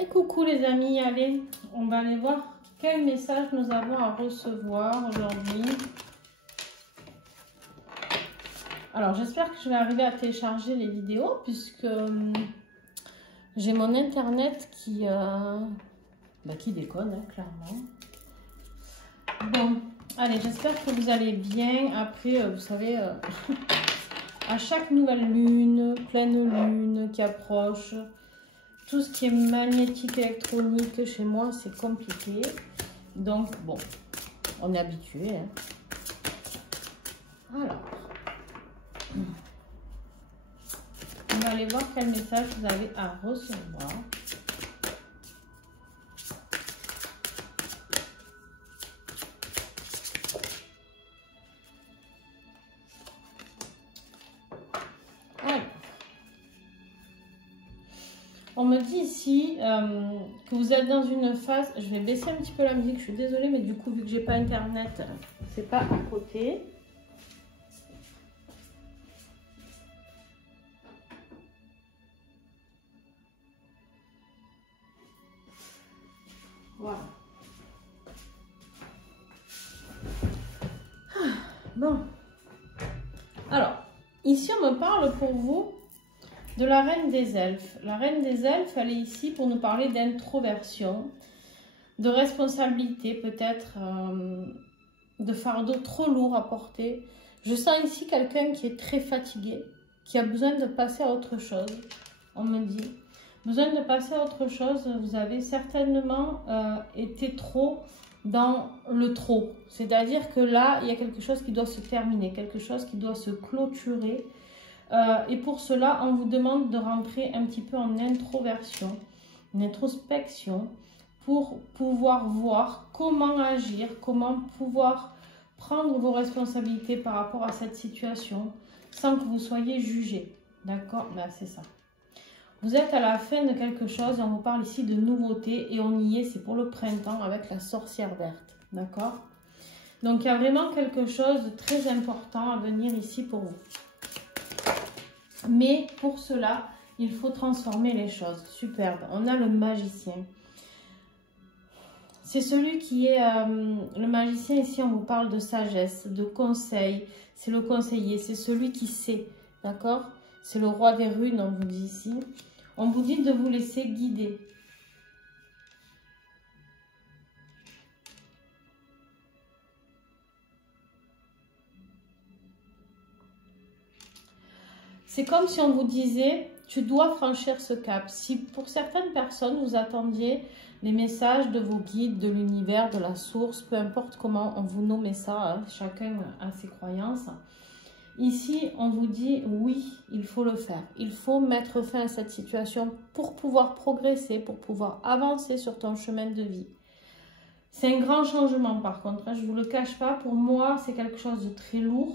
Et coucou les amis, allez, on va aller voir quel message nous avons à recevoir aujourd'hui. Alors j'espère que je vais arriver à télécharger les vidéos puisque j'ai mon internet qui déconne, hein, clairement. Bon, allez, j'espère que vous allez bien. Après, vous savez, à chaque nouvelle lune, pleine lune qui approche, tout ce qui est magnétique, électronique, chez moi, c'est compliqué. Donc, bon, on est habitué. Hein. Alors, on va aller voir quel message vous avez à recevoir. On me dit ici que vous êtes dans une phase, je vais baisser un petit peu la musique, je suis désolée, mais du coup, vu que j'ai pas internet, c'est pas à côté. Voilà. Bon. Alors, ici, on me parle pour vous de la reine des elfes. La reine des elfes, elle est ici pour nous parler d'introversion, de responsabilité, peut-être de fardeau trop lourd à porter. Je sens ici quelqu'un qui est très fatigué, qui a besoin de passer à autre chose. On me dit, besoin de passer à autre chose. Vous avez certainement été trop dans le trop. C'est-à-dire que là, il y a quelque chose qui doit se terminer, quelque chose qui doit se clôturer. Et pour cela, on vous demande de rentrer un petit peu en introversion, une introspection, pour pouvoir voir comment agir, comment pouvoir prendre vos responsabilités par rapport à cette situation, sans que vous soyez jugé. D'accord? Ben, c'est ça. Vous êtes à la fin de quelque chose, on vous parle ici de nouveauté, et on y est, c'est pour le printemps avec la sorcière verte. D'accord? Donc, il y a vraiment quelque chose de très important à venir ici pour vous. Mais pour cela, il faut transformer les choses. Superbe. On a le magicien. C'est celui qui est... le magicien, ici, on vous parle de sagesse, de conseil. C'est le conseiller. C'est celui qui sait. D'accord? C'est le roi des runes, on vous dit ici. On vous dit de vous laisser guider. C'est comme si on vous disait, tu dois franchir ce cap. Si pour certaines personnes, vous attendiez les messages de vos guides, de l'univers, de la source, peu importe comment on vous nomme ça, hein, chacun a ses croyances. Ici, on vous dit, oui, il faut le faire. Il faut mettre fin à cette situation pour pouvoir progresser, pour pouvoir avancer sur ton chemin de vie. C'est un grand changement par contre, hein, je ne vous le cache pas. Pour moi, c'est quelque chose de très lourd.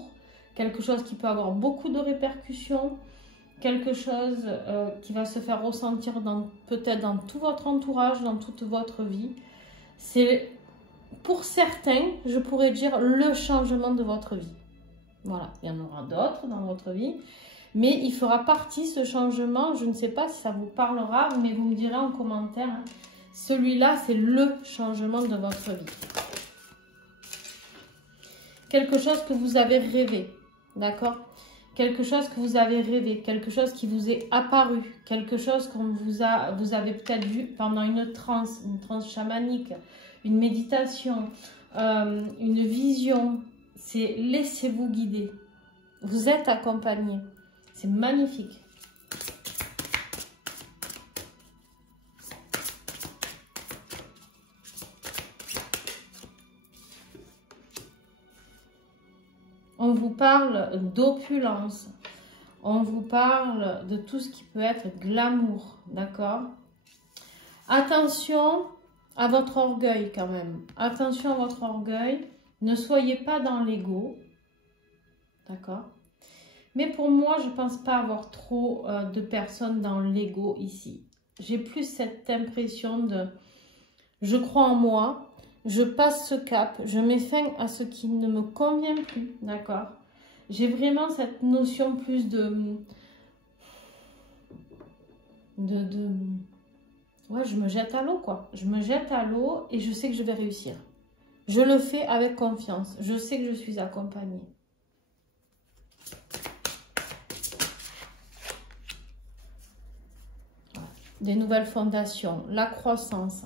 Quelque chose qui peut avoir beaucoup de répercussions, quelque chose qui va se faire ressentir peut-être dans tout votre entourage, dans toute votre vie. C'est pour certains, je pourrais dire, le changement de votre vie. Voilà, il y en aura d'autres dans votre vie, mais il fera partie, ce changement, je ne sais pas si ça vous parlera, mais vous me direz en commentaire, hein, celui-là, c'est le changement de votre vie. Quelque chose que vous avez rêvé. D'accord? Quelque chose que vous avez rêvé, quelque chose qui vous est apparu, quelque chose que vous avez peut-être vu pendant une transe chamanique, une méditation, une vision. C'est laissez-vous guider. Vous êtes accompagné. C'est magnifique. On vous parle d'opulence, on vous parle de tout ce qui peut être glamour, d'accord? Attention à votre orgueil quand même, attention à votre orgueil, ne soyez pas dans l'ego, d'accord? Mais pour moi, je ne pense pas avoir trop de personnes dans l'ego ici. J'ai plus cette impression de je crois en moi. Je passe ce cap, je mets fin à ce qui ne me convient plus, d'accord? J'ai vraiment cette notion plus de Ouais, je me jette à l'eau, quoi. Je me jette à l'eau et je sais que je vais réussir. Je le fais avec confiance. Je sais que je suis accompagnée. Des nouvelles fondations, la croissance.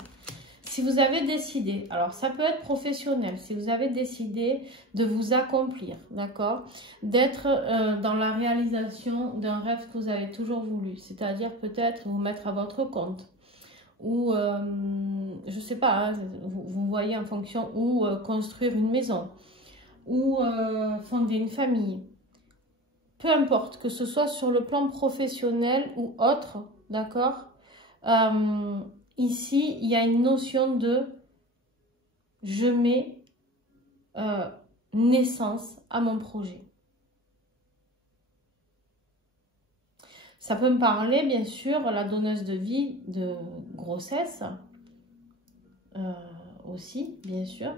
Si vous avez décidé, alors ça peut être professionnel, si vous avez décidé de vous accomplir, d'accord, d'être dans la réalisation d'un rêve que vous avez toujours voulu, c'est-à-dire peut-être vous mettre à votre compte, ou je sais pas, hein, vous voyez en fonction, ou construire une maison, ou fonder une famille, peu importe, que ce soit sur le plan professionnel ou autre, d'accord. Ici, il y a une notion de je mets naissance à mon projet. Ça peut me parler, bien sûr, la donneuse de vie, de grossesse, aussi, bien sûr.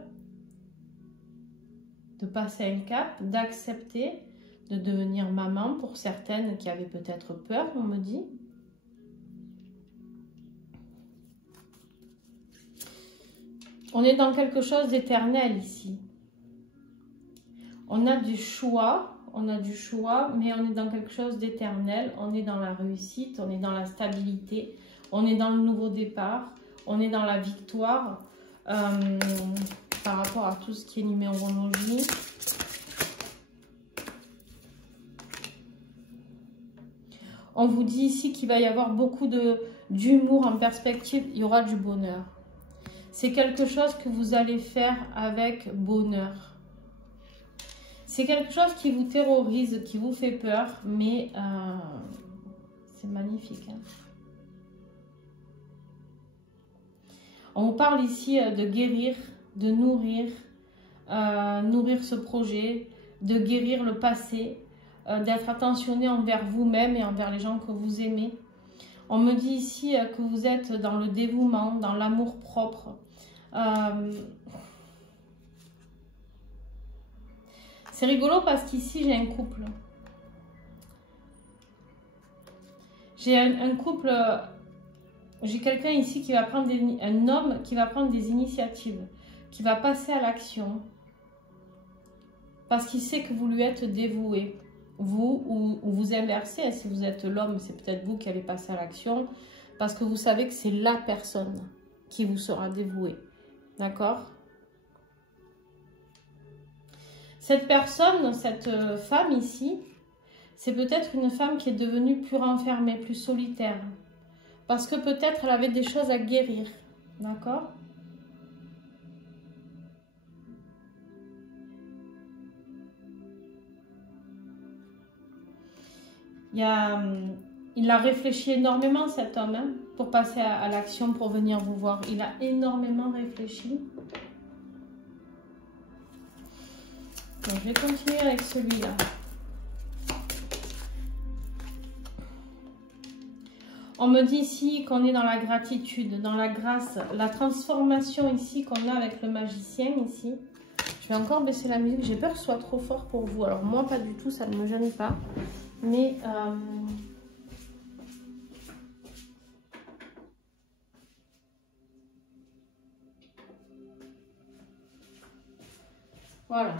De passer un cap, d'accepter de devenir maman pour certaines qui avaient peut-être peur, on me dit. On est dans quelque chose d'éternel ici. On a du choix, mais on est dans quelque chose d'éternel. On est dans la réussite, on est dans la stabilité, on est dans le nouveau départ, on est dans la victoire par rapport à tout ce qui est numérologie. On vous dit ici qu'il va y avoir beaucoup d'humour en perspective, il y aura du bonheur. C'est quelque chose que vous allez faire avec bonheur. C'est quelque chose qui vous terrorise, qui vous fait peur, mais c'est magnifique. Hein. On vous parle ici de guérir, de nourrir ce projet, de guérir le passé, d'être attentionné envers vous-même et envers les gens que vous aimez. On me dit ici que vous êtes dans le dévouement, dans l'amour propre. C'est rigolo parce qu'ici j'ai un couple. J'ai un couple, j'ai quelqu'un ici qui va prendre un homme qui va prendre des initiatives, qui va passer à l'action parce qu'il sait que vous lui êtes dévoué. Vous ou vous inversez, si vous êtes l'homme, c'est peut-être vous qui allez passer à l'action parce que vous savez que c'est la personne qui vous sera dévouée. D'accord? Cette personne, cette femme ici, c'est peut-être une femme qui est devenue plus renfermée, plus solitaire. Parce que peut-être elle avait des choses à guérir. D'accord? Il a réfléchi énormément, cet homme, hein, pour passer à l'action, pour venir vous voir. Il a énormément réfléchi. Donc, je vais continuer avec celui-là. On me dit ici qu'on est dans la gratitude, dans la grâce, la transformation ici qu'on a avec le magicien ici. Je vais encore baisser la musique, j'ai peur que ce soit trop fort pour vous. Alors moi, pas du tout, ça ne me gêne pas. Mais voilà.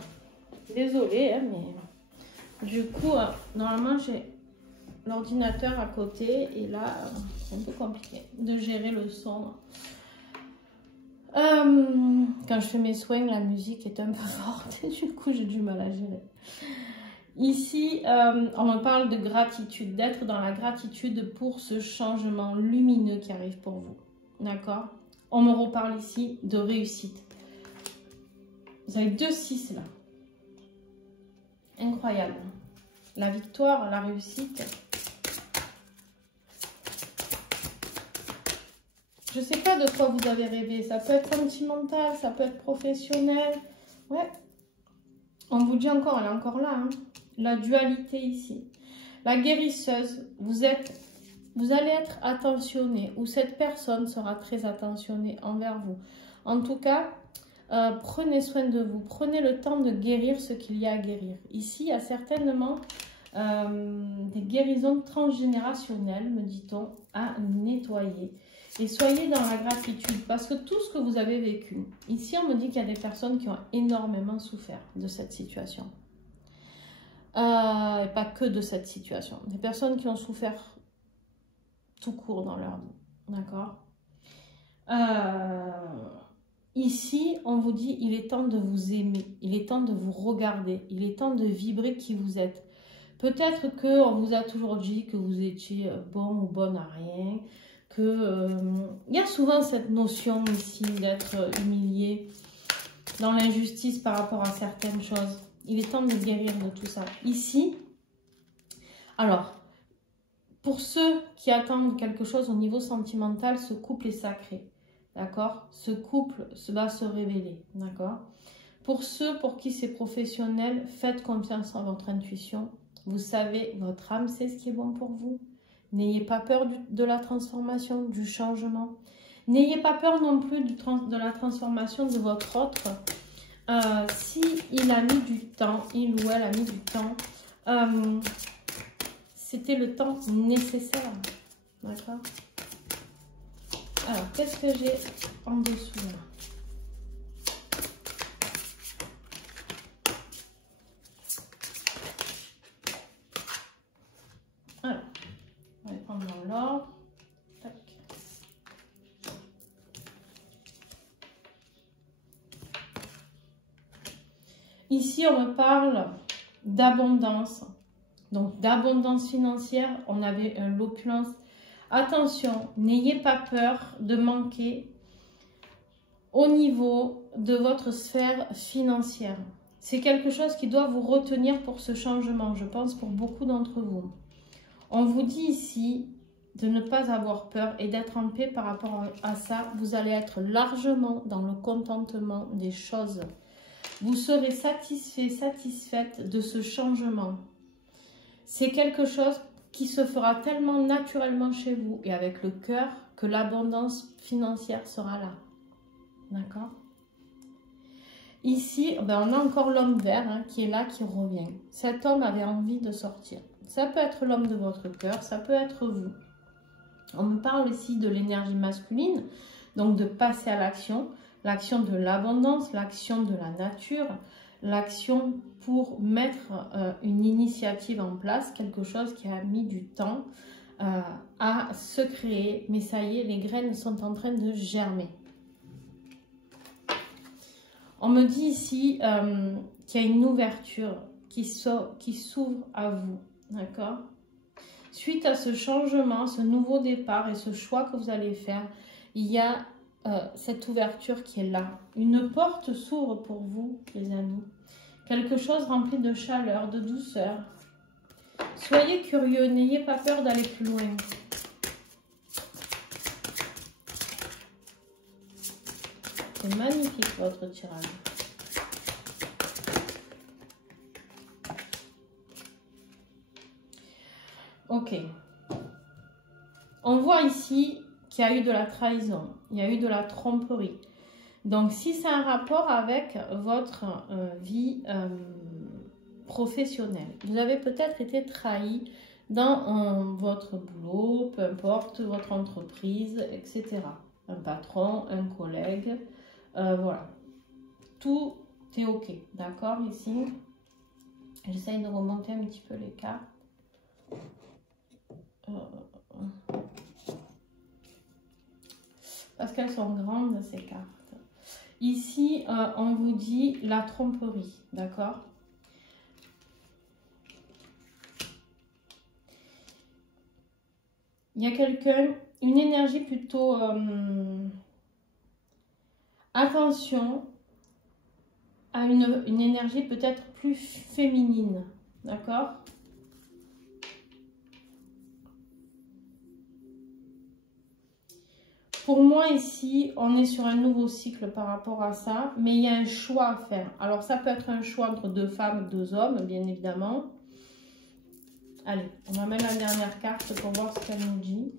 Désolée, hein, mais du coup, normalement, j'ai l'ordinateur à côté et là, c'est un peu compliqué de gérer le son. Quand je fais mes soins, la musique est un peu forte et du coup, j'ai du mal à gérer. Ici, on me parle de gratitude, d'être dans la gratitude pour ce changement lumineux qui arrive pour vous. D'accord? On me reparle ici de réussite. Vous avez 2-6 là. Incroyable. La victoire, la réussite. Je ne sais pas de quoi vous avez rêvé. Ça peut être sentimental, ça peut être professionnel. Ouais. On vous dit encore, elle est encore là. Hein. La dualité ici. La guérisseuse, vous allez être attentionné ou cette personne sera très attentionnée envers vous. En tout cas, prenez soin de vous. Prenez le temps de guérir ce qu'il y a à guérir. Ici, il y a certainement des guérisons transgénérationnelles, me dit-on, à nettoyer. Et soyez dans la gratitude, parce que tout ce que vous avez vécu, ici on me dit qu'il y a des personnes qui ont énormément souffert de cette situation. Et pas que de cette situation. Des personnes qui ont souffert tout court dans leur vie. D'accord? Ici, on vous dit, il est temps de vous aimer. Il est temps de vous regarder. Il est temps de vibrer qui vous êtes. Peut-être qu'on vous a toujours dit que vous étiez bon ou bonne à rien. Il y a souvent cette notion ici d'être humilié dans l'injustice par rapport à certaines choses. Il est temps de guérir de tout ça. Ici, alors, pour ceux qui attendent quelque chose au niveau sentimental, ce couple est sacré. D'accord? Ce couple va se révéler. D'accord? Pour ceux pour qui c'est professionnel, faites confiance en votre intuition. Vous savez, votre âme sait ce qui est bon pour vous. N'ayez pas peur de la transformation, du changement. N'ayez pas peur non plus de la transformation de votre autre. Si il a mis du temps, il ou elle a mis du temps, c'était le temps nécessaire. D'accord? Alors, qu'est-ce que j'ai en dessous là? Alors, on va les prendre dans l'ordre. Tac. Ici, on me parle d'abondance. Donc, d'abondance financière, on avait l'opulence. Attention, n'ayez pas peur de manquer au niveau de votre sphère financière. C'est quelque chose qui doit vous retenir pour ce changement, je pense, pour beaucoup d'entre vous. On vous dit ici de ne pas avoir peur et d'être en paix par rapport à ça. Vous allez être largement dans le contentement des choses. Vous serez satisfait, satisfaite de ce changement. C'est quelque chose qui se fera tellement naturellement chez vous et avec le cœur que l'abondance financière sera là. D'accord? Ici, on a encore l'homme vert qui est là, qui revient. Cet homme avait envie de sortir. Ça peut être l'homme de votre cœur, ça peut être vous. On me parle ici de l'énergie masculine, donc de passer à l'action. L'action de l'abondance, l'action de la nature, l'action pour mettre une initiative en place, quelque chose qui a mis du temps à se créer. Mais ça y est, les graines sont en train de germer. On me dit ici qu'il y a une ouverture qui s'ouvre à vous. D'accord? Suite à ce changement, ce nouveau départ et ce choix que vous allez faire, il y a cette ouverture qui est là. Une porte s'ouvre pour vous, les amis. Quelque chose rempli de chaleur, de douceur. Soyez curieux, n'ayez pas peur d'aller plus loin. C'est magnifique votre tirage. Ok. On voit ici qu'il y a eu de la trahison, il y a eu de la tromperie. Donc, si c'est un rapport avec votre vie professionnelle, vous avez peut-être été trahi dans votre boulot, peu importe, votre entreprise, etc. Un patron, un collègue, voilà. Tout est OK, d'accord, ici. J'essaye de remonter un petit peu les cartes. Parce qu'elles sont grandes, ces cartes. Ici, on vous dit la tromperie, d'accord? Il y a quelqu'un, une énergie plutôt... attention à une énergie peut-être plus féminine, d'accord? Pour moi, ici, on est sur un nouveau cycle par rapport à ça, mais il y a un choix à faire. Alors, ça peut être un choix entre deux femmes, deux hommes, bien évidemment. Allez, on va mettre la dernière carte pour voir ce qu'elle nous dit.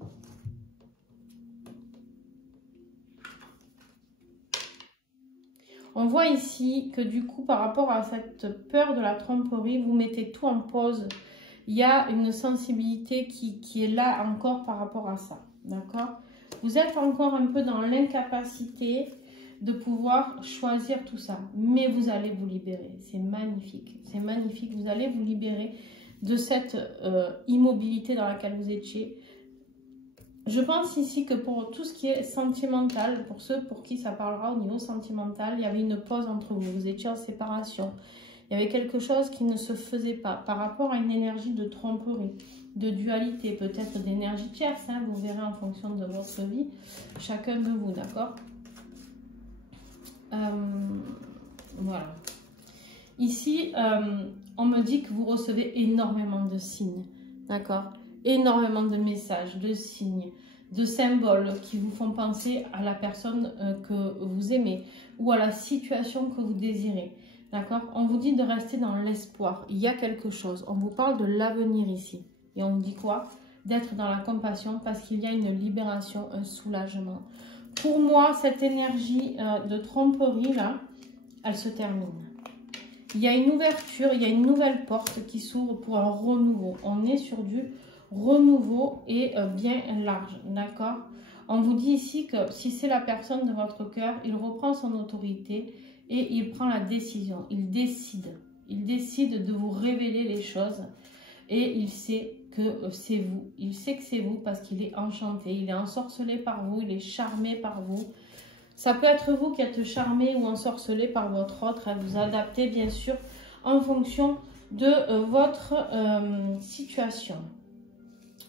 On voit ici que du coup, par rapport à cette peur de la tromperie, vous mettez tout en pause. il y a une sensibilité qui est là encore par rapport à ça. D'accord? Vous êtes encore un peu dans l'incapacité de pouvoir choisir tout ça. Mais vous allez vous libérer. C'est magnifique. C'est magnifique. Vous allez vous libérer de cette immobilité dans laquelle vous étiez. Je pense ici que pour tout ce qui est sentimental, pour ceux pour qui ça parlera au niveau sentimental, il y avait une pause entre vous. Vous étiez en séparation. Il y avait quelque chose qui ne se faisait pas par rapport à une énergie de tromperie, de dualité, peut-être d'énergie tierce. Hein, vous verrez en fonction de votre vie, chacun de vous, d'accord? Voilà. Ici, on me dit que vous recevez énormément de signes, d'accord? Énormément de messages, de signes, de symboles qui vous font penser à la personne que vous aimez ou à la situation que vous désirez. D'accord? On vous dit de rester dans l'espoir. Il y a quelque chose. On vous parle de l'avenir ici. Et on vous dit quoi? D'être dans la compassion parce qu'il y a une libération, un soulagement. Pour moi, cette énergie de tromperie, là, elle se termine. Il y a une ouverture, il y a une nouvelle porte qui s'ouvre pour un renouveau. On est sur du renouveau et bien large. D'accord? On vous dit ici que si c'est la personne de votre cœur, il reprend son autorité et il prend la décision. Il décide de vous révéler les choses et il sait que c'est vous. Il sait que c'est vous parce qu'il est enchanté, il est ensorcelé par vous, il est charmé par vous. Ça peut être vous qui êtes charmé ou ensorcelé par votre autre. À vous adapter bien sûr en fonction de votre situation.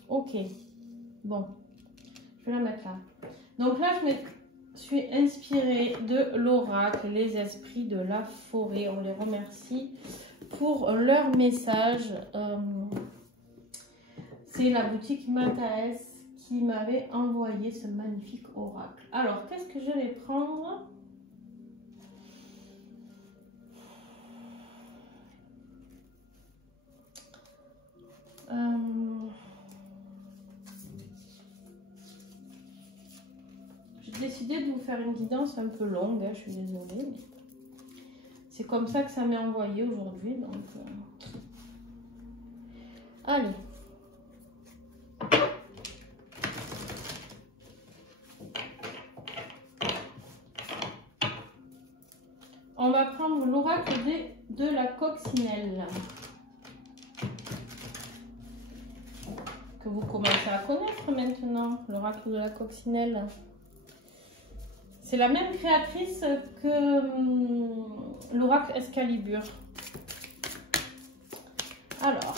Ok, bon, je vais la mettre là. Donc là, je me suis inspirée de l'oracle, les esprits de la forêt. On les remercie pour leur message. C'est la boutique Mataes qui m'avait envoyé ce magnifique oracle. Alors, qu'est-ce que je vais prendre? J'ai décidé de vous faire une guidance un peu longue, hein, je suis désolée, mais c'est comme ça que ça m'est envoyé aujourd'hui. Donc, allez. On va prendre l'oracle de la coccinelle. Que vous commencez à connaître maintenant, l'oracle de la coccinelle. C'est la même créatrice que l'oracle Excalibur. Alors,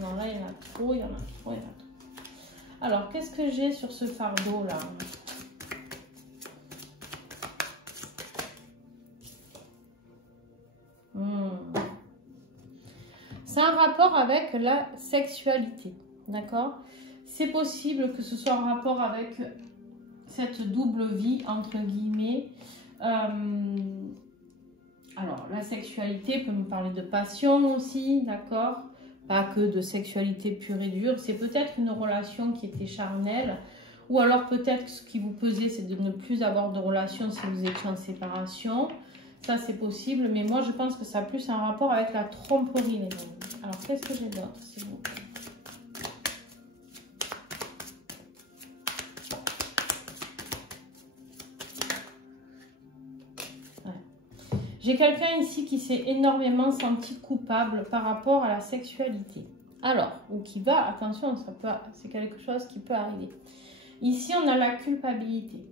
non là il y en a trop, il y en a trop, il y en a trop. Alors, qu'est-ce que j'ai sur ce fardeau là? C'est un rapport avec la sexualité, d'accord? C'est possible que ce soit un rapport avec cette double vie, entre guillemets. Alors, la sexualité peut nous parler de passion aussi, d'accord? Pas que de sexualité pure et dure. C'est peut-être une relation qui était charnelle. Ou alors peut-être que ce qui vous pesait, c'est de ne plus avoir de relation si vous étiez en séparation. Ça, c'est possible, mais moi, je pense que ça a plus un rapport avec la tromperie, les amis. Alors, qu'est-ce que j'ai d'autre, s'il vous plaît? Ouais. J'ai quelqu'un ici qui s'est énormément senti coupable par rapport à la sexualité. Alors, ou qui va, attention, c'est quelque chose qui peut arriver. Ici, on a la culpabilité.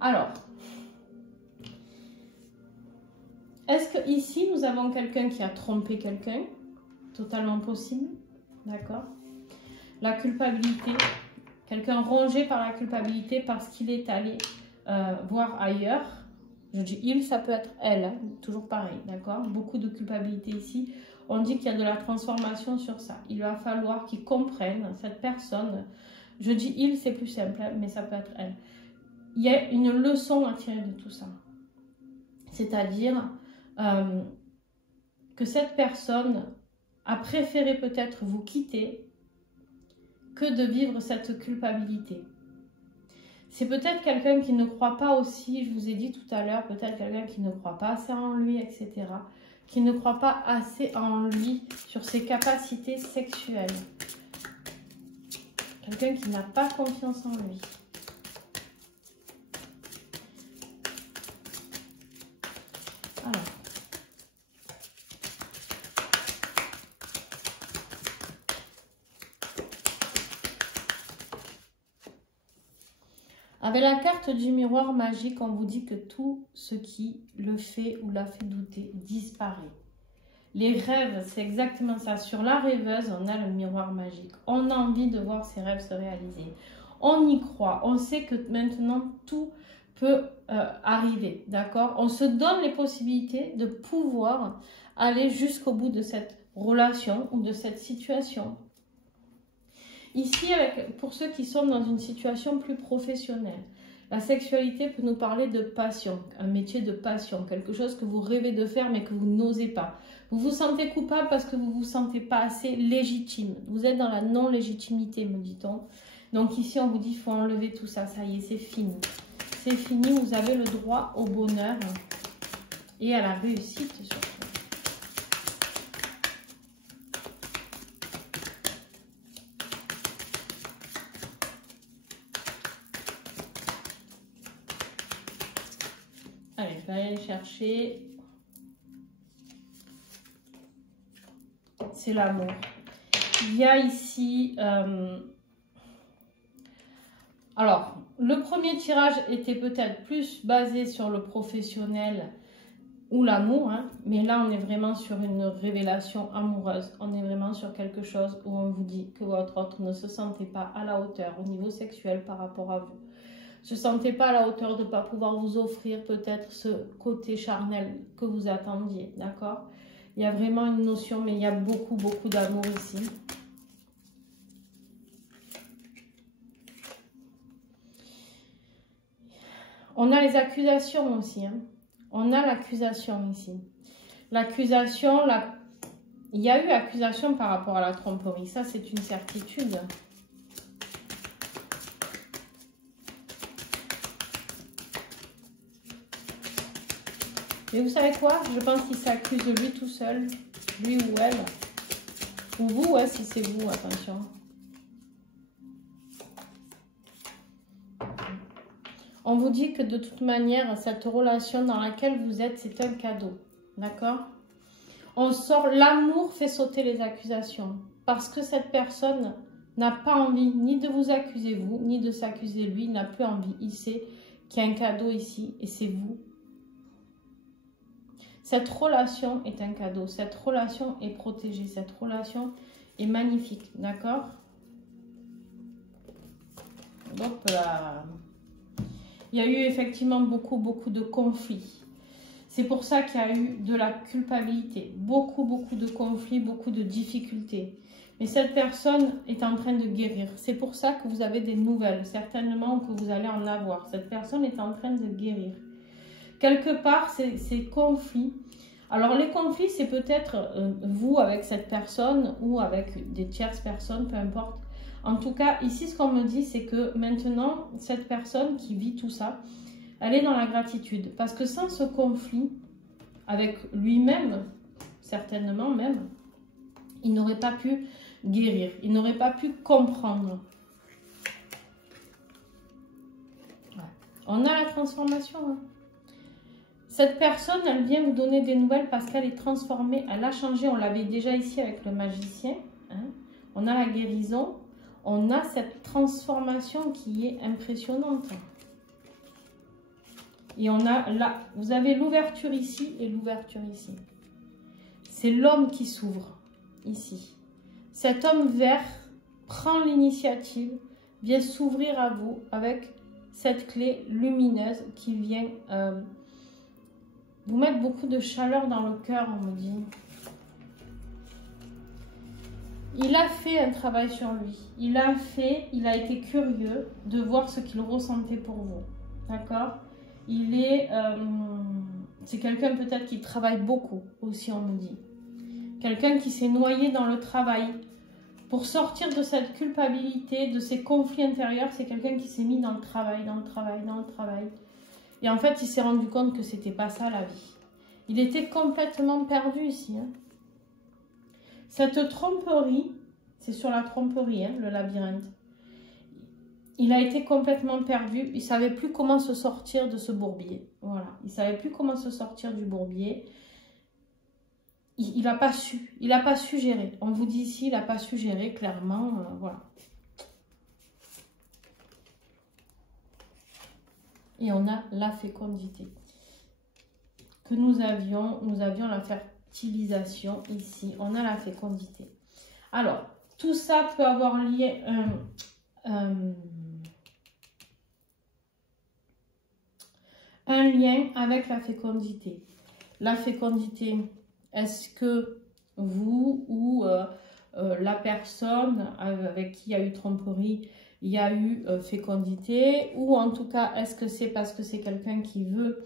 Alors, est-ce que ici nous avons quelqu'un qui a trompé quelqu'un? Totalement possible, d'accord? La culpabilité, quelqu'un rongé par la culpabilité parce qu'il est allé voir ailleurs. Je dis il, ça peut être elle, hein, toujours pareil, d'accord? Beaucoup de culpabilité ici. On dit qu'il y a de la transformation sur ça. Il va falloir qu'ils comprennent cette personne. Je dis il, c'est plus simple, hein, mais ça peut être elle. Il y a une leçon à tirer de tout ça. C'est-à-dire que cette personne a préféré peut-être vous quitter que de vivre cette culpabilité. C'est peut-être quelqu'un qui ne croit pas aussi, je vous ai dit tout à l'heure, peut-être quelqu'un qui ne croit pas assez en lui, etc. qui ne croit pas assez en lui, sur ses capacités sexuelles. Quelqu'un qui n'a pas confiance en lui. Alors. Avec la carte du miroir magique, on vous dit que tout ce qui le fait ou l'a fait douter disparaît. Les rêves, c'est exactement ça. Sur la rêveuse, on a le miroir magique. On a envie de voir ses rêves se réaliser. On y croit. On sait que maintenant, tout peut arriver. D'accord? On se donne les possibilités de pouvoir aller jusqu'au bout de cette relation ou de cette situation. Ici, pour ceux qui sont dans une situation plus professionnelle, la sexualité peut nous parler de passion, un métier de passion, quelque chose que vous rêvez de faire mais que vous n'osez pas. Vous vous sentez coupable parce que vous ne vous sentez pas assez légitime. Vous êtes dans la non-légitimité, me dit-on. Donc ici, on vous dit qu'il faut enlever tout ça. Ça y est, c'est fini. C'est fini, vous avez le droit au bonheur et à la réussite surtout. Allez, je vais aller chercher. C'est l'amour. Il y a ici... Alors, le premier tirage était peut-être plus basé sur le professionnel ou l'amour, hein, mais là, on est vraiment sur une révélation amoureuse. On est vraiment sur quelque chose où on vous dit que votre autre ne se sentait pas à la hauteur au niveau sexuel par rapport à vous. Ne se sentez pas à la hauteur de ne pas pouvoir vous offrir peut-être ce côté charnel que vous attendiez, d'accord? Il y a vraiment une notion, mais il y a beaucoup, beaucoup d'amour ici. On a les accusations aussi, hein. On a l'accusation ici. L'accusation, il y a eu accusation par rapport à la tromperie, ça c'est une certitude. Mais vous savez quoi? Je pense qu'il s'accuse lui tout seul, lui ou elle. Ou vous, ouais, si c'est vous, attention. On vous dit que de toute manière, cette relation dans laquelle vous êtes, c'est un cadeau. D'accord? On sort, l'amour fait sauter les accusations. Parce que cette personne n'a pas envie ni de vous accuser vous, ni de s'accuser lui. Il n'a plus envie. Il sait qu'il y a un cadeau ici et c'est vous. Cette relation est un cadeau. Cette relation est protégée. Cette relation est magnifique. D'accord? Hop là. Il y a eu effectivement beaucoup de conflits. C'est pour ça qu'il y a eu de la culpabilité. Beaucoup de conflits, beaucoup de difficultés. Mais cette personne est en train de guérir. C'est pour ça que vous avez des nouvelles. Certainement que vous allez en avoir. Cette personne est en train de guérir. Quelque part, ces conflits. Alors, les conflits, c'est peut-être vous avec cette personne ou avec des tierces personnes, peu importe. En tout cas, ici, ce qu'on me dit, c'est que maintenant, cette personne qui vit tout ça, elle est dans la gratitude. Parce que sans ce conflit, avec lui-même, certainement même, il n'aurait pas pu guérir. Il n'aurait pas pu comprendre. Ouais. On a la transformation. Hein. Cette personne, elle vient vous donner des nouvelles parce qu'elle est transformée. Elle a changé. On l'avait déjà ici avec le magicien. Hein. On a la guérison. On a cette transformation qui est impressionnante. Et on a là, vous avez l'ouverture ici et l'ouverture ici. C'est l'homme qui s'ouvre ici. Cet homme vert prend l'initiative, vient s'ouvrir à vous avec cette clé lumineuse qui vient vous mettre beaucoup de chaleur dans le cœur, on me dit. Il a fait un travail sur lui. Il a été curieux de voir ce qu'il ressentait pour vous. D'accord? C'est quelqu'un peut-être qui travaille beaucoup aussi, on me dit. Quelqu'un qui s'est noyé dans le travail. Pour sortir de cette culpabilité, de ces conflits intérieurs, c'est quelqu'un qui s'est mis dans le travail. Et en fait, il s'est rendu compte que c'était pas ça la vie. Il était complètement perdu ici. Hein. Cette tromperie, c'est sur la tromperie, hein, le labyrinthe. Il a été complètement perdu. Il ne savait plus comment se sortir de ce bourbier. Voilà. Il ne savait plus comment se sortir du bourbier. Il n'a pas su. Il n'a pas su gérer. On vous dit ici, il n'a pas su gérer, clairement. Voilà. Et on a la fécondité. Que nous avions la fertilisation ici. On a la fécondité. Alors, tout ça peut avoir lié... un lien avec la fécondité. La fécondité, est-ce que vous ou la personne avec qui il y a eu tromperie, il y a eu fécondité, ou en tout cas, est-ce que c'est parce que c'est quelqu'un qui veut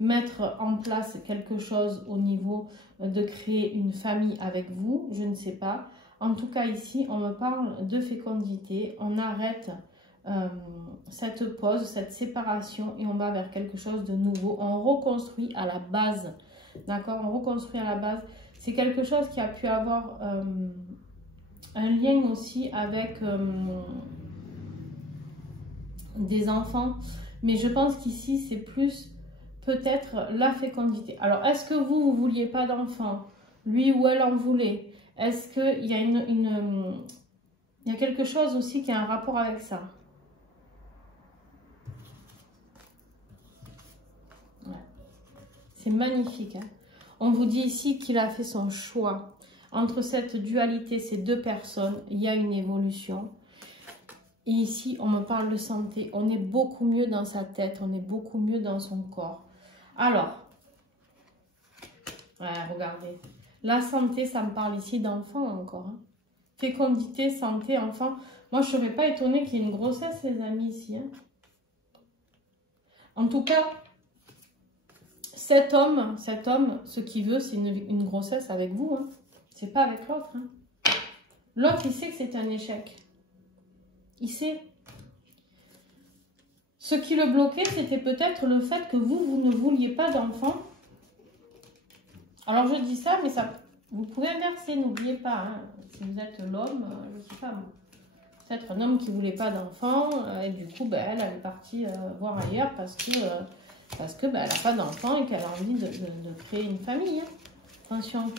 mettre en place quelque chose au niveau de créer une famille avec vous? Je ne sais pas. En tout cas, ici, on me parle de fécondité. On arrête cette pause, cette séparation et on va vers quelque chose de nouveau. On reconstruit à la base. D'accord? On reconstruit à la base. C'est quelque chose qui a pu avoir un lien aussi avec des enfants. Mais je pense qu'ici, c'est plus peut-être la fécondité. Alors, est-ce que vous ne vouliez pas d'enfants? Lui ou elle en voulait? Est-ce qu'il y a il y a quelque chose aussi qui a un rapport avec ça? Ouais. C'est magnifique. Hein? On vous dit ici qu'il a fait son choix. Entre cette dualité, ces deux personnes, il y a une évolution. Et ici, on me parle de santé. On est beaucoup mieux dans sa tête. On est beaucoup mieux dans son corps. Alors, ouais, regardez. La santé, ça me parle ici d'enfant encore. Hein. Fécondité, santé, enfant. Moi, je ne serais pas étonnée qu'il y ait une grossesse, les amis, ici. Hein. En tout cas, cet homme, ce qu'il veut, c'est une grossesse avec vous. Hein. C'est pas avec l'autre. Hein. L'autre, il sait que c'est un échec. Il sait. Ce qui le bloquait, c'était peut-être le fait que vous ne vouliez pas d'enfant. Alors, je dis ça, mais ça, vous pouvez inverser, n'oubliez pas. Hein, si vous êtes l'homme, je ne sais pas. Peut-être un homme qui ne voulait pas d'enfant, et du coup, ben, elle est partie voir ailleurs parce que ben, elle n'a pas d'enfant et qu'elle a envie de créer une famille. Hein. Attention.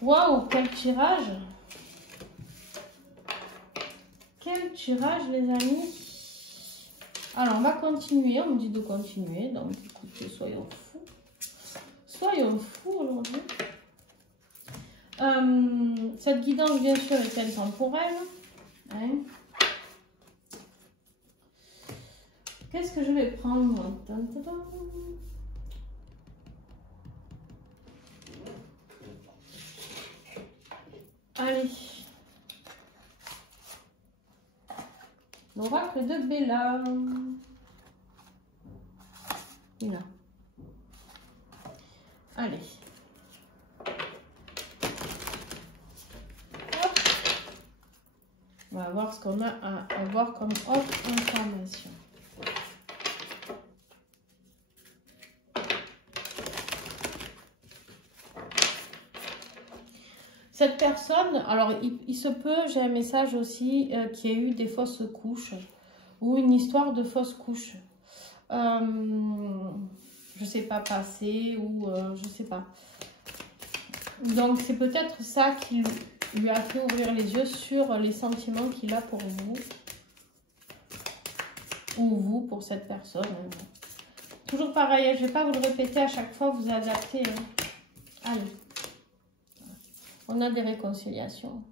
Waouh, quel tirage! Quel tirage, les amis! Alors, on va continuer. On me dit de continuer. Donc, écoutez, soyons fous. Soyons fous aujourd'hui. Cette guidance, bien sûr, est intemporelle. Hein? Qu'est-ce que je vais prendre? Allez. L'oracle de Bella. Là. Allez. Hop. On va voir ce qu'on a à avoir comme autre information. Cette personne, alors il se peut, j'ai un message aussi, qu'il y ait eu des fausses couches ou une histoire de fausses couches. Je sais pas, passé ou je sais pas. Donc c'est peut-être ça qui lui a fait ouvrir les yeux sur les sentiments qu'il a pour vous. Ou vous pour cette personne. Toujours pareil, je ne vais pas vous le répéter à chaque fois, vous adaptez. Hein. Allez. On a des réconciliations.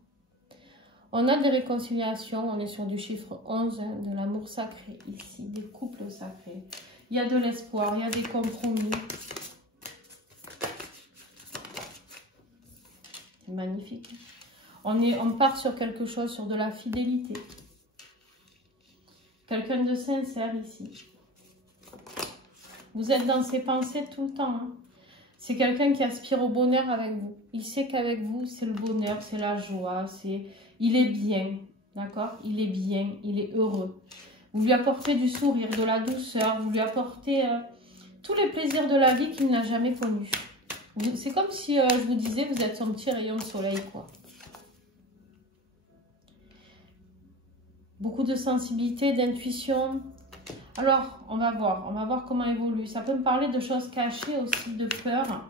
On a des réconciliations, on est sur du chiffre 11, hein, de l'amour sacré ici, des couples sacrés. Il y a de l'espoir, il y a des compromis. C'est magnifique. On part sur quelque chose, sur de la fidélité. Quelqu'un de sincère ici. Vous êtes dans ses pensées tout le temps. Hein. C'est quelqu'un qui aspire au bonheur avec vous. Il sait qu'avec vous, c'est le bonheur, c'est la joie, il est bien, d'accord? Il est bien, il est heureux. Vous lui apportez du sourire, de la douceur, vous lui apportez tous les plaisirs de la vie qu'il n'a jamais connus. C'est comme si je vous disais, vous êtes son petit rayon de soleil, quoi. Beaucoup de sensibilité, d'intuition. Alors, on va voir comment évolue. Ça peut me parler de choses cachées aussi, de peur.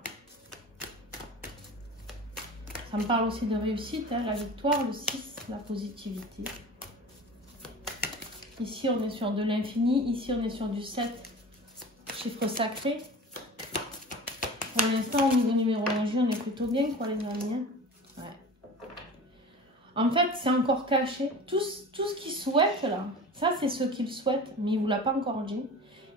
Ça me parle aussi de réussite, hein, la victoire, le 6, la positivité. Ici, on est sur de l'infini. Ici, on est sur du 7, chiffre sacré. Pour l'instant, au niveau numérologie, on est plutôt bien, quoi, les amis. Ouais. En fait, c'est encore caché. Tout ce qu'il souhaite, là, ça, c'est ce qu'il souhaite, mais il ne vous l'a pas encore dit.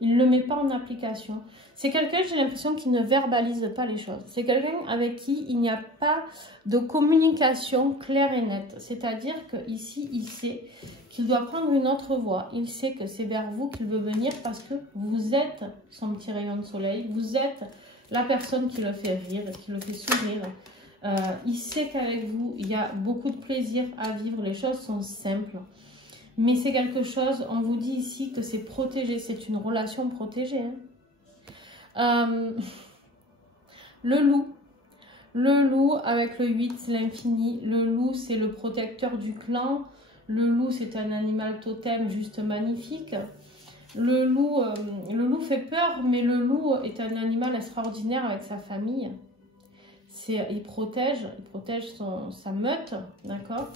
Il ne le met pas en application. C'est quelqu'un, j'ai l'impression, qui ne verbalise pas les choses. C'est quelqu'un avec qui il n'y a pas de communication claire et nette. C'est-à-dire qu'ici, il sait qu'il doit prendre une autre voie. Il sait que c'est vers vous qu'il veut venir parce que vous êtes son petit rayon de soleil. Vous êtes la personne qui le fait rire, qui le fait sourire. Il sait qu'avec vous, il y a beaucoup de plaisir à vivre. Les choses sont simples. Mais c'est quelque chose, on vous dit ici que c'est protégé. C'est une relation protégée. Hein. Le loup. Le loup avec le 8, l'infini. Le loup, c'est le protecteur du clan. Le loup, c'est un animal totem juste magnifique. Le loup fait peur, mais le loup est un animal extraordinaire avec sa famille. Il protège sa meute, d'accord?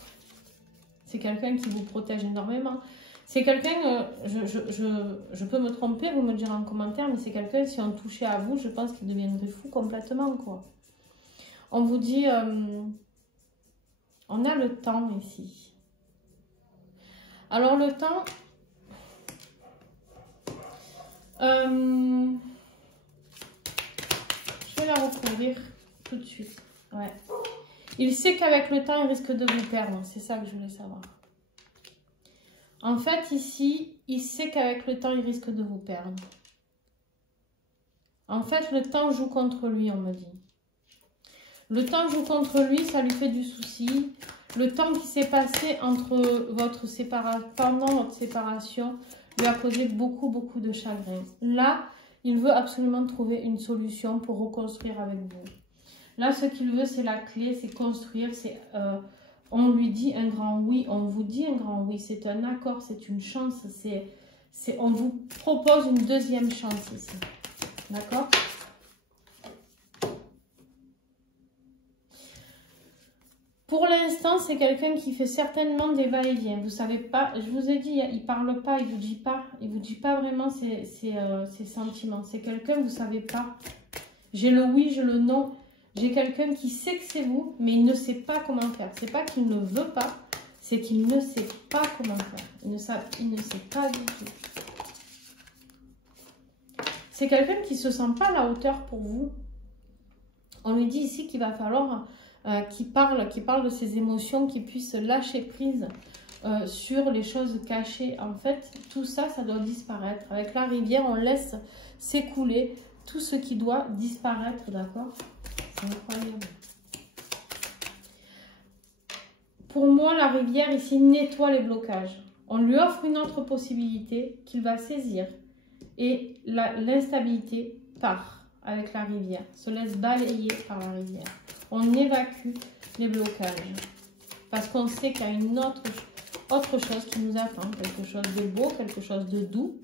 C'est quelqu'un qui vous protège énormément. C'est quelqu'un, je peux me tromper, vous me direz en commentaire, mais c'est quelqu'un, si on touchait à vous, je pense qu'il deviendrait fou complètement, quoi. On vous dit, on a le temps ici. Alors le temps, je vais la recouvrir tout de suite. Ouais. Il sait qu'avec le temps, il risque de vous perdre. C'est ça que je voulais savoir. En fait, ici, il sait qu'avec le temps, il risque de vous perdre. En fait, le temps joue contre lui, on me dit. Le temps joue contre lui, ça lui fait du souci. Le temps qui s'est passé entre pendant votre séparation lui a causé beaucoup de chagrin. Là, il veut absolument trouver une solution pour reconstruire avec vous. Là, ce qu'il veut, c'est la clé, c'est construire. On lui dit un grand oui, on vous dit un grand oui. C'est un accord, c'est une chance. On vous propose une deuxième chance ici. D'accord ? Pour l'instant, c'est quelqu'un qui fait certainement des va-et-vient. Vous savez pas, je vous ai dit, il parle pas, il vous dit pas vraiment ses sentiments. C'est quelqu'un, vous savez pas. J'ai le oui, j'ai le non. J'ai quelqu'un qui sait que c'est vous, mais il ne sait pas comment faire. C'est pas qu'il ne veut pas, c'est qu'il ne sait pas comment faire. Il ne sait pas du tout. C'est quelqu'un qui se sent pas à la hauteur pour vous. On lui dit ici qu'il va falloir qu'il parle de ses émotions, qu'il puisse lâcher prise sur les choses cachées. En fait, tout ça, ça doit disparaître. Avec la rivière, on laisse s'écouler tout ce qui doit disparaître, d'accord ? C'est incroyable. Pour moi, la rivière ici nettoie les blocages. On lui offre une autre possibilité qu'il va saisir. Et l'instabilité part avec la rivière, se laisse balayer par la rivière. On évacue les blocages. Parce qu'on sait qu'il y a une autre chose qui nous attend. Quelque chose de beau, quelque chose de doux.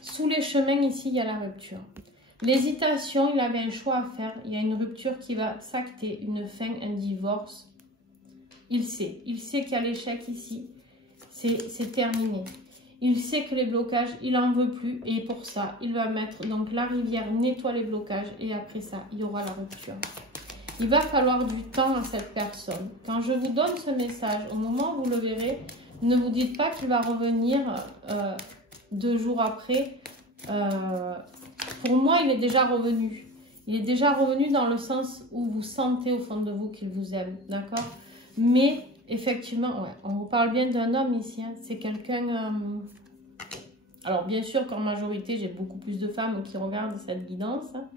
Sous les chemins, ici, il y a la rupture. L'hésitation, il avait un choix à faire. Il y a une rupture qui va s'acter, une fin, un divorce. Il sait qu'il y a l'échec ici. C'est terminé. Il sait que les blocages, il n'en veut plus. Et pour ça, il va mettre, donc la rivière nettoie les blocages. Et après ça, il y aura la rupture. Il va falloir du temps à cette personne. Quand je vous donne ce message, au moment où vous le verrez, ne vous dites pas qu'il va revenir 2 jours après. Pour moi, il est déjà revenu. Il est déjà revenu dans le sens où vous sentez au fond de vous qu'il vous aime. D'accord ? Mais effectivement, ouais, on vous parle bien d'un homme ici. Hein. C'est quelqu'un... Alors, bien sûr qu'en majorité, j'ai beaucoup plus de femmes qui regardent cette guidance. Hein.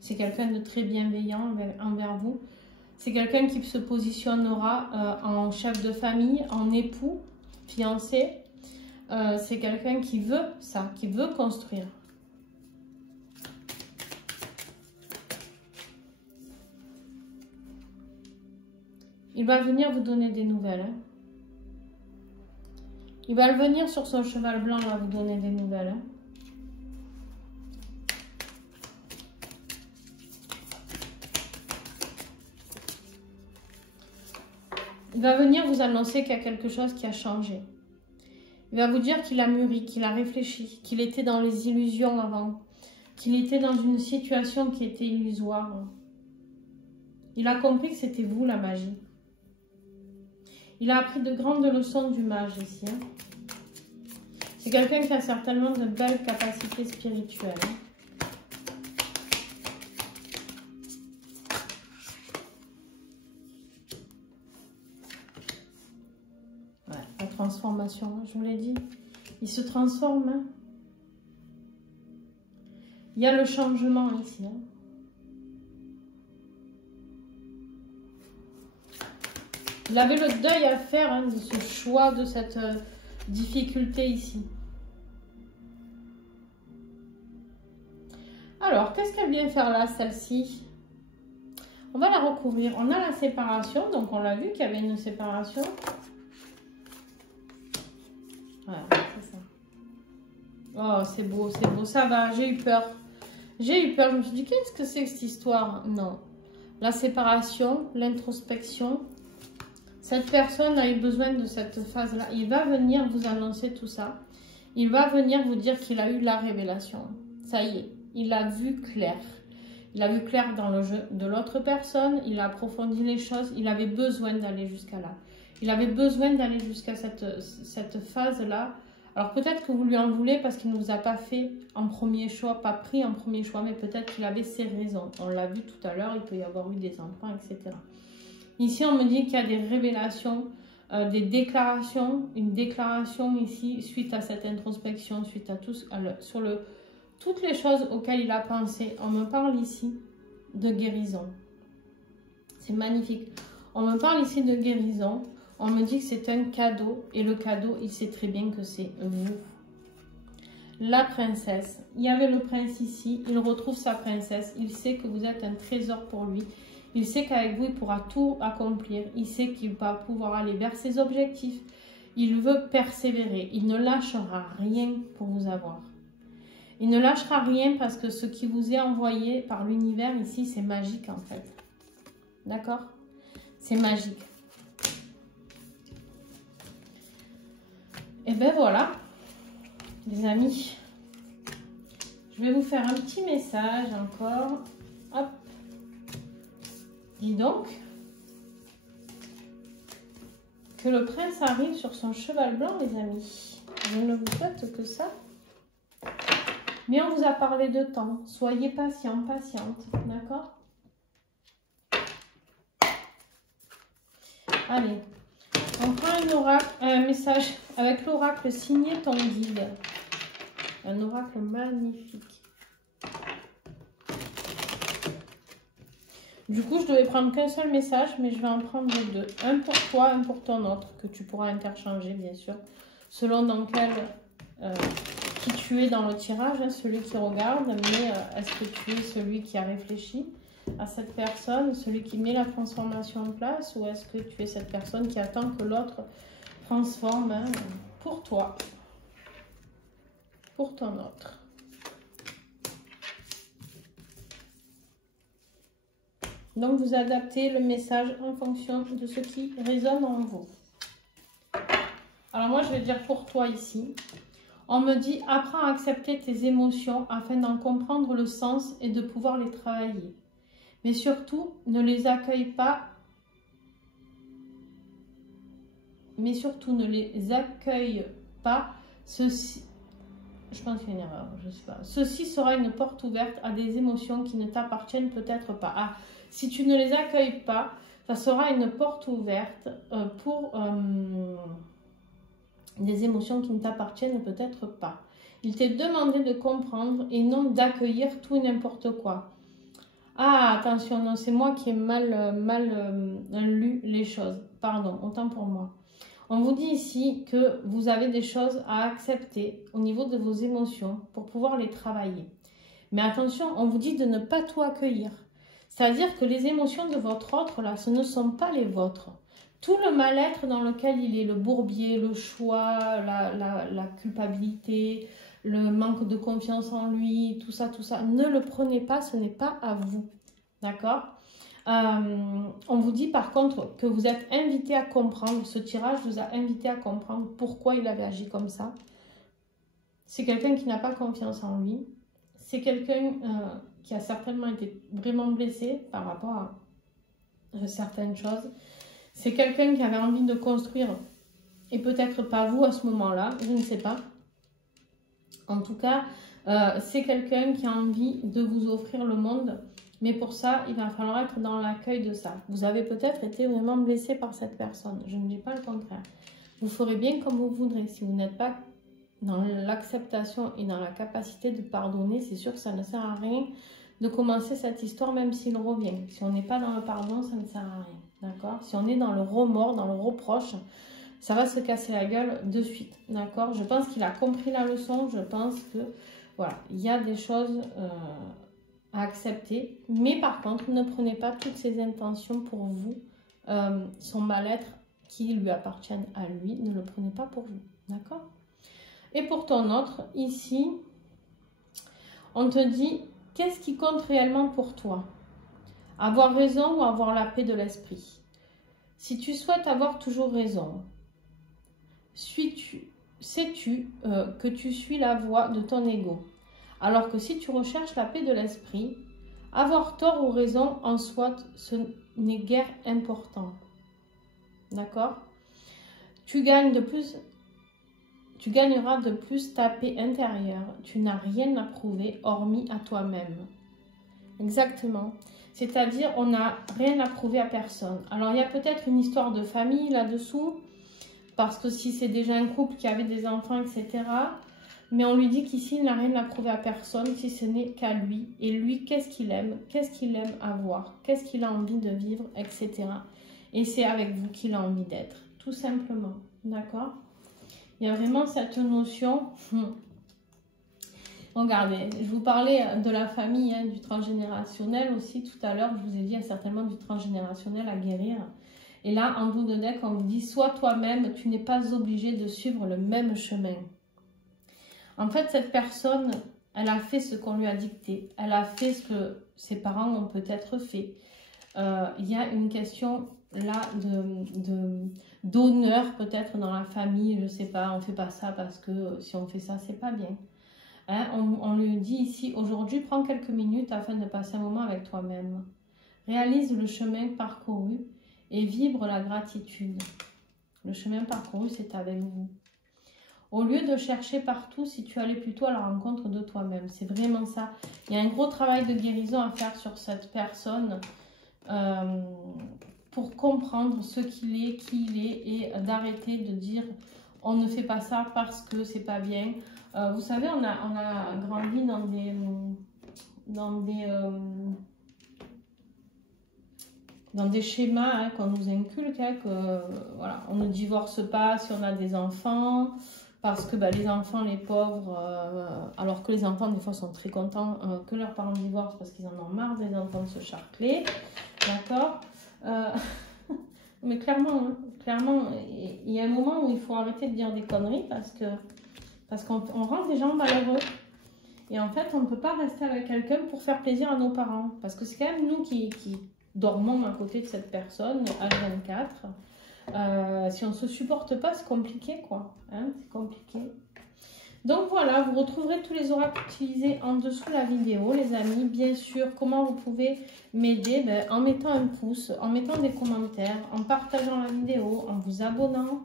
C'est quelqu'un de très bienveillant envers vous. C'est quelqu'un qui se positionnera en chef de famille, en époux, fiancé. C'est quelqu'un qui veut ça, qui veut construire. Il va venir vous donner des nouvelles. Hein. Il va venir sur son cheval blanc, va vous donner des nouvelles. Hein. Il va venir vous annoncer qu'il y a quelque chose qui a changé. Il va vous dire qu'il a mûri, qu'il a réfléchi, qu'il était dans les illusions avant, qu'il était dans une situation qui était illusoire. Il a compris que c'était vous la magie. Il a appris de grandes leçons du mage ici. Hein. C'est quelqu'un qui a certainement de belles capacités spirituelles. Hein. La transformation, je vous l'ai dit, il se transforme. Hein. Il y a le changement ici. Hein. Il avait le deuil à faire hein, de ce choix, de cette difficulté ici. Alors, qu'est-ce qu'elle vient faire là, celle-ci? On va la recouvrir. On a la séparation, donc on l'a vu qu'il y avait une séparation. Voilà, c'est ça. Oh, c'est beau, ça va, j'ai eu peur. J'ai eu peur, je me suis dit, qu'est-ce que c'est que cette histoire? Non. La séparation, l'introspection. Cette personne a eu besoin de cette phase-là. Il va venir vous annoncer tout ça. Il va venir vous dire qu'il a eu la révélation. Ça y est, il a vu clair. Il a vu clair dans le jeu de l'autre personne. Il a approfondi les choses. Il avait besoin d'aller jusqu'à là. Il avait besoin d'aller jusqu'à cette phase-là. Alors peut-être que vous lui en voulez parce qu'il ne vous a pas fait en premier choix, pas pris en premier choix, mais peut-être qu'il avait ses raisons. On l'a vu tout à l'heure, il peut y avoir eu des enfants, etc. Ici, on me dit qu'il y a des révélations, des déclarations, une déclaration ici suite à cette introspection, suite à tout, toutes les choses auxquelles il a pensé. On me parle ici de guérison. C'est magnifique. On me parle ici de guérison. On me dit que c'est un cadeau. Et le cadeau, il sait très bien que c'est vous. La princesse. Il y avait le prince ici. Il retrouve sa princesse. Il sait que vous êtes un trésor pour lui. Il sait qu'avec vous, il pourra tout accomplir. Il sait qu'il va pouvoir aller vers ses objectifs. Il veut persévérer. Il ne lâchera rien pour vous avoir. Il ne lâchera rien parce que ce qui vous est envoyé par l'univers ici, c'est magique en fait. D'accord? C'est magique. Et ben voilà, les amis. Je vais vous faire un petit message encore. Hop. Dis donc que le prince arrive sur son cheval blanc, les amis. Je ne vous souhaite que ça. Mais on vous a parlé de temps. Soyez patient, patiente. D'accord? Allez. On prend un oracle, un message avec l'oracle signé ton guide. Un oracle magnifique. Du coup, je devais prendre qu'un seul message, mais je vais en prendre deux. Un pour toi, un pour ton autre, que tu pourras interchanger, bien sûr, selon dans quel... qui tu es dans le tirage, hein, celui qui regarde, mais est-ce que tu es celui qui a réfléchi à cette personne, celui qui met la transformation en place, ou est-ce que tu es cette personne qui attend que l'autre transforme hein, pour toi, pour ton autre. Donc, vous adaptez le message en fonction de ce qui résonne en vous. Alors, moi, je vais dire pour toi ici. On me dit, apprends à accepter tes émotions afin d'en comprendre le sens et de pouvoir les travailler. Mais surtout, ne les accueille pas. Mais surtout, ne les accueille pas. Ceci, je pense qu'il y a une erreur, je sais pas. Ceci sera une porte ouverte à des émotions qui ne t'appartiennent peut-être pas. Ah, si tu ne les accueilles pas, ça sera une porte ouverte pour des émotions qui ne t'appartiennent peut-être pas. Il t'est demandé de comprendre et non d'accueillir tout et n'importe quoi. Ah, attention, non, c'est moi qui ai mal lu les choses. Pardon, autant pour moi. On vous dit ici que vous avez des choses à accepter au niveau de vos émotions pour pouvoir les travailler. Mais attention, on vous dit de ne pas tout accueillir. C'est-à-dire que les émotions de votre autre, là, ce ne sont pas les vôtres. Tout le mal-être dans lequel il est, le bourbier, le choix, la culpabilité, le manque de confiance en lui, tout ça, ne le prenez pas, ce n'est pas à vous. D'accord ? On vous dit par contre que vous êtes invité à comprendre, ce tirage vous a invité à comprendre pourquoi il avait agi comme ça. C'est quelqu'un qui n'a pas confiance en lui. C'est quelqu'un qui a certainement été vraiment blessé par rapport à certaines choses. C'est quelqu'un qui avait envie de construire, et peut-être pas vous à ce moment-là, je ne sais pas. En tout cas, c'est quelqu'un qui a envie de vous offrir le monde, mais pour ça, il va falloir être dans l'accueil de ça. Vous avez peut-être été vraiment blessé par cette personne, je ne dis pas le contraire. Vous ferez bien comme vous voudrez. Si vous n'êtes pas dans l'acceptation et dans la capacité de pardonner, c'est sûr que ça ne sert à rien de commencer cette histoire, même s'il revient. Si on n'est pas dans le pardon, ça ne sert à rien. D'accord ? Si on est dans le remords, dans le reproche, ça va se casser la gueule de suite. D'accord ? Je pense qu'il a compris la leçon. Je pense que, voilà, il y a des choses à accepter. Mais par contre, ne prenez pas toutes ces intentions pour vous. Son mal-être qui lui appartiennent à lui, ne le prenez pas pour vous. D'accord ? Et pour ton autre, ici, on te dit, qu'est-ce qui compte réellement pour toi ? Avoir raison ou avoir la paix de l'esprit ? Si tu souhaites avoir toujours raison, sais-tu que tu suis la voie de ton ego? Alors que si tu recherches la paix de l'esprit, avoir tort ou raison en soi, ce n'est guère important. D'accord? Tu gagneras de plus ta paix intérieure. Tu n'as rien à prouver hormis à toi-même. Exactement. C'est-à-dire, on n'a rien à prouver à personne. Alors, il y a peut-être une histoire de famille là-dessous, parce que si c'est déjà un couple qui avait des enfants, etc. Mais on lui dit qu'ici, il n'a rien à prouver à personne, si ce n'est qu'à lui. Et lui, qu'est-ce qu'il aime avoir? Qu'est-ce qu'il a envie de vivre, etc. Et c'est avec vous qu'il a envie d'être, tout simplement. D'accord? Il y a vraiment cette notion... Regardez, je vous parlais de la famille, hein, du transgénérationnel aussi tout à l'heure. Je vous ai dit, il y a certainement du transgénérationnel à guérir. Et là, en dos de deck, on vous dit, sois toi-même, tu n'es pas obligé de suivre le même chemin. En fait, cette personne, elle a fait ce qu'on lui a dicté. Elle a fait ce que ses parents ont peut-être fait. Il y a une question là d'honneur peut-être dans la famille. Je ne sais pas, on ne fait pas ça parce que si on fait ça, c'est pas bien. Hein, on lui dit ici, aujourd'hui, prends quelques minutes afin de passer un moment avec toi-même. Réalise le chemin parcouru et vibre la gratitude. Le chemin parcouru, c'est avec vous. Au lieu de chercher partout, si tu allais plutôt à la rencontre de toi-même. C'est vraiment ça. Il y a un gros travail de guérison à faire sur cette personne pour comprendre ce qu'il est, qui il est et d'arrêter de dire on ne fait pas ça parce que c'est pas bien. Vous savez, on a grandi dans des schémas hein, qu'on nous inculque, hein, que voilà, on ne divorce pas si on a des enfants, parce que les enfants, les pauvres, alors que les enfants des fois sont très contents que leurs parents divorcent parce qu'ils en ont marre des enfants de se charcler, d'accord mais clairement, hein, clairement, il y a un moment où il faut arrêter de dire des conneries parce qu'on rend des gens malheureux. Et en fait, on ne peut pas rester avec quelqu'un pour faire plaisir à nos parents. Parce que c'est quand même nous qui dormons à côté de cette personne, H24. Si on ne se supporte pas, c'est compliqué, quoi. Hein, c'est compliqué. Donc voilà, vous retrouverez tous les oracles utilisés en dessous de la vidéo, les amis. Bien sûr, comment vous pouvez m'aider en mettant un pouce, en mettant des commentaires, en partageant la vidéo, en vous abonnant.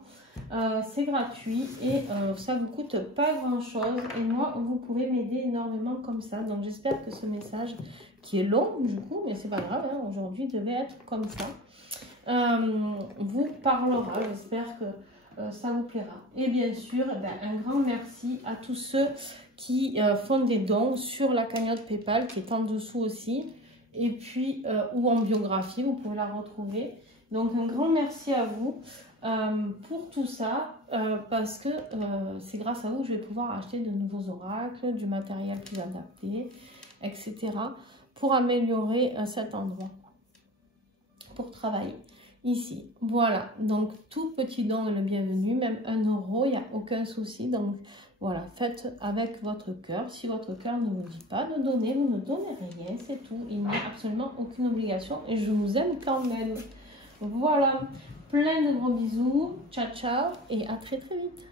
C'est gratuit et ça ne vous coûte pas grand chose. Et moi, vous pouvez m'aider énormément comme ça. Donc j'espère que ce message, qui est long du coup, mais c'est pas grave, hein, aujourd'hui devait être comme ça, vous parlera. J'espère que ça vous plaira. Et bien sûr, un grand merci à tous ceux qui font des dons sur la cagnotte PayPal qui est en dessous aussi. et puis ou en biographie, vous pouvez la retrouver. Donc un grand merci à vous pour tout ça, parce que c'est grâce à vous que je vais pouvoir acheter de nouveaux oracles, du matériel plus adapté, etc. pour améliorer cet endroit, pour travailler ici. Voilà, donc tout petit don est le bienvenu, même 1 euro, il n'y a aucun souci. Donc voilà, faites avec votre cœur. Si votre cœur ne vous dit pas de donner, vous ne donnez rien, c'est tout. Il n'y a absolument aucune obligation et je vous aime quand même. Voilà, plein de gros bisous, ciao ciao et à très très vite.